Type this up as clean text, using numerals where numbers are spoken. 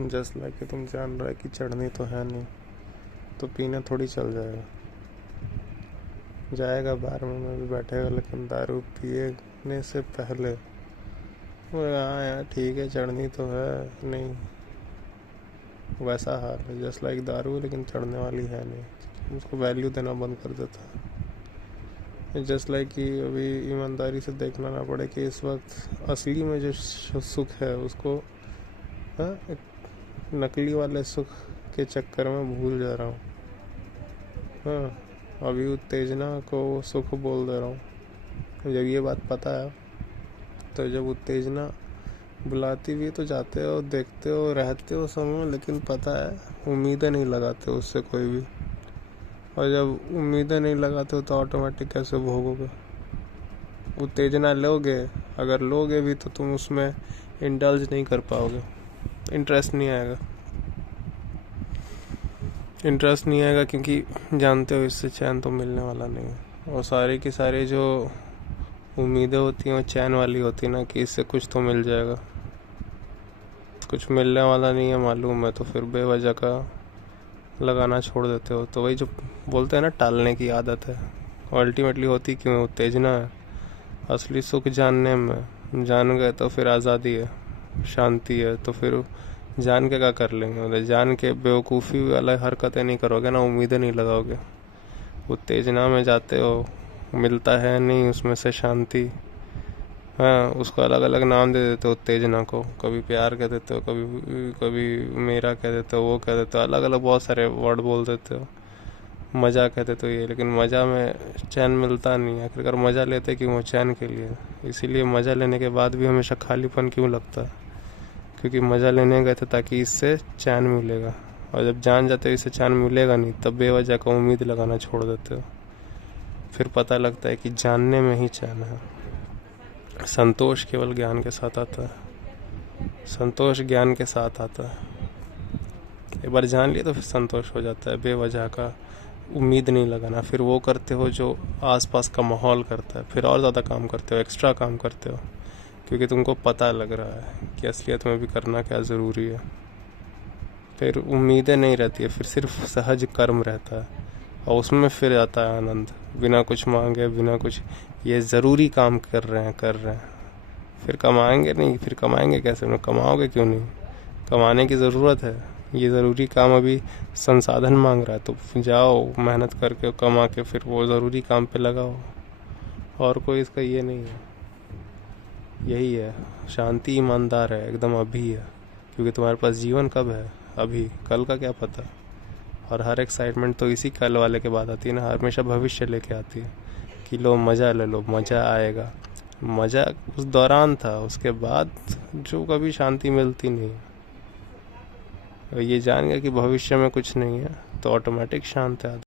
Just like कि तुम जान रहा है कि चढ़नी तो है नहीं, तो पीने थोड़ी चल जाएगा बार में भी बैठेगा, लेकिन दारू पीने से पहले वो हाँ यार ठीक है चढ़नी तो है नहीं, वैसा हाल है। जस्ट लाइक दारू लेकिन चढ़ने वाली है नहीं, उसको वैल्यू देना बंद कर देता है। जस्ट लाइक कि अभी ईमानदारी से देखना ना पड़े कि इस वक्त असली में जो सुख है उसको एक नकली वाले सुख के चक्कर में भूल जा रहा हूँ। हाँ, अभी उत्तेजना को सुख बोल दे रहा हूँ। जब ये बात पता है तो जब उत्तेजना बुलाती भी तो जाते हो, देखते हो, रहते हो समय, लेकिन पता है उम्मीदें नहीं लगाते उससे कोई भी। और जब उम्मीदें नहीं लगाते हो तो ऑटोमेटिक कैसे भोगोगे? उत्तेजना लोगे, अगर लोगे भी तो तुम उसमें इंडल्ज नहीं कर पाओगे, इंटरेस्ट नहीं आएगा क्योंकि जानते हो इससे चैन तो मिलने वाला नहीं है। और सारी की सारी जो उम्मीदें होती हैं वो चैन वाली होती ना, कि इससे कुछ तो मिल जाएगा, कुछ मिलने वाला नहीं है मालूम है, तो फिर बेवजह का लगाना छोड़ देते हो। तो वही जो बोलते हैं ना टालने की आदत है, अल्टीमेटली होती क्यों है? उत्तेजना है। असली सुख जानने में, जान गए तो फिर आज़ादी है, शांति है। तो फिर जान के क्या कर लेंगे? मतलब जान के बेवकूफ़ी वाला हरकतें नहीं करोगे ना, उम्मीदें नहीं लगाओगे। उत्तेजना में जाते हो, मिलता है नहीं उसमें से शांति। हाँ, उसको अलग अलग नाम दे देते हो उत्तेजना को, कभी प्यार कह देते हो, कभी कभी मेरा कह देते हो, वो कह देते हो, अलग अलग बहुत सारे वर्ड बोल देते हो। मज़ा कह देते हो ये, लेकिन मज़ा में चैन मिलता नहीं है। आखिरकार मज़ा लेते क्यों? चैन के लिए। इसीलिए मज़ा लेने के बाद भी हमेशा खालीपन क्यों लगता है? क्योंकि मज़ा लेने गए थे ताकि इससे चैन मिलेगा, और जब जान जाते हो इससे चैन मिलेगा नहीं, तब बेवजह का उम्मीद लगाना छोड़ देते हो। फिर पता लगता है कि जानने में ही चैन है। संतोष केवल ज्ञान के साथ आता है, संतोष ज्ञान के साथ आता है। एक बार जान लिया तो फिर संतोष हो जाता है। बेवजह का उम्मीद नहीं लगाना। फिर वो करते हो जो आसपास का माहौल करता है, फिर और ज़्यादा काम करते हो, एक्स्ट्रा काम करते हो, क्योंकि तुमको पता लग रहा है कि असलियत में भी करना क्या ज़रूरी है। फिर उम्मीदें नहीं रहती है, फिर सिर्फ सहज कर्म रहता है, और उसमें फिर आता है आनंद, बिना कुछ मांगे, बिना कुछ, ये ज़रूरी काम कर रहे हैं। फिर कमाएंगे नहीं, फिर कमाएंगे कैसे? कमाओगे क्यों नहीं? कमाने की ज़रूरत है, ये ज़रूरी काम अभी संसाधन मांग रहा है, तो जाओ मेहनत करके कमा के फिर वो ज़रूरी काम पे लगाओ। और कोई इसका ये नहीं है, यही है शांति। ईमानदार है एकदम, अभी है, क्योंकि तुम्हारे पास जीवन कब है? अभी। कल का क्या पता? और हर एक्साइटमेंट तो इसी कल वाले के बाद आती है ना, हमेशा भविष्य लेके आती है कि लो मज़ा ले लो, मज़ा आएगा। मज़ा उस दौरान था, उसके बाद जो कभी शांति मिलती नहीं है। ये जान गया कि भविष्य में कुछ नहीं है, तो ऑटोमेटिक शांत है आदमी।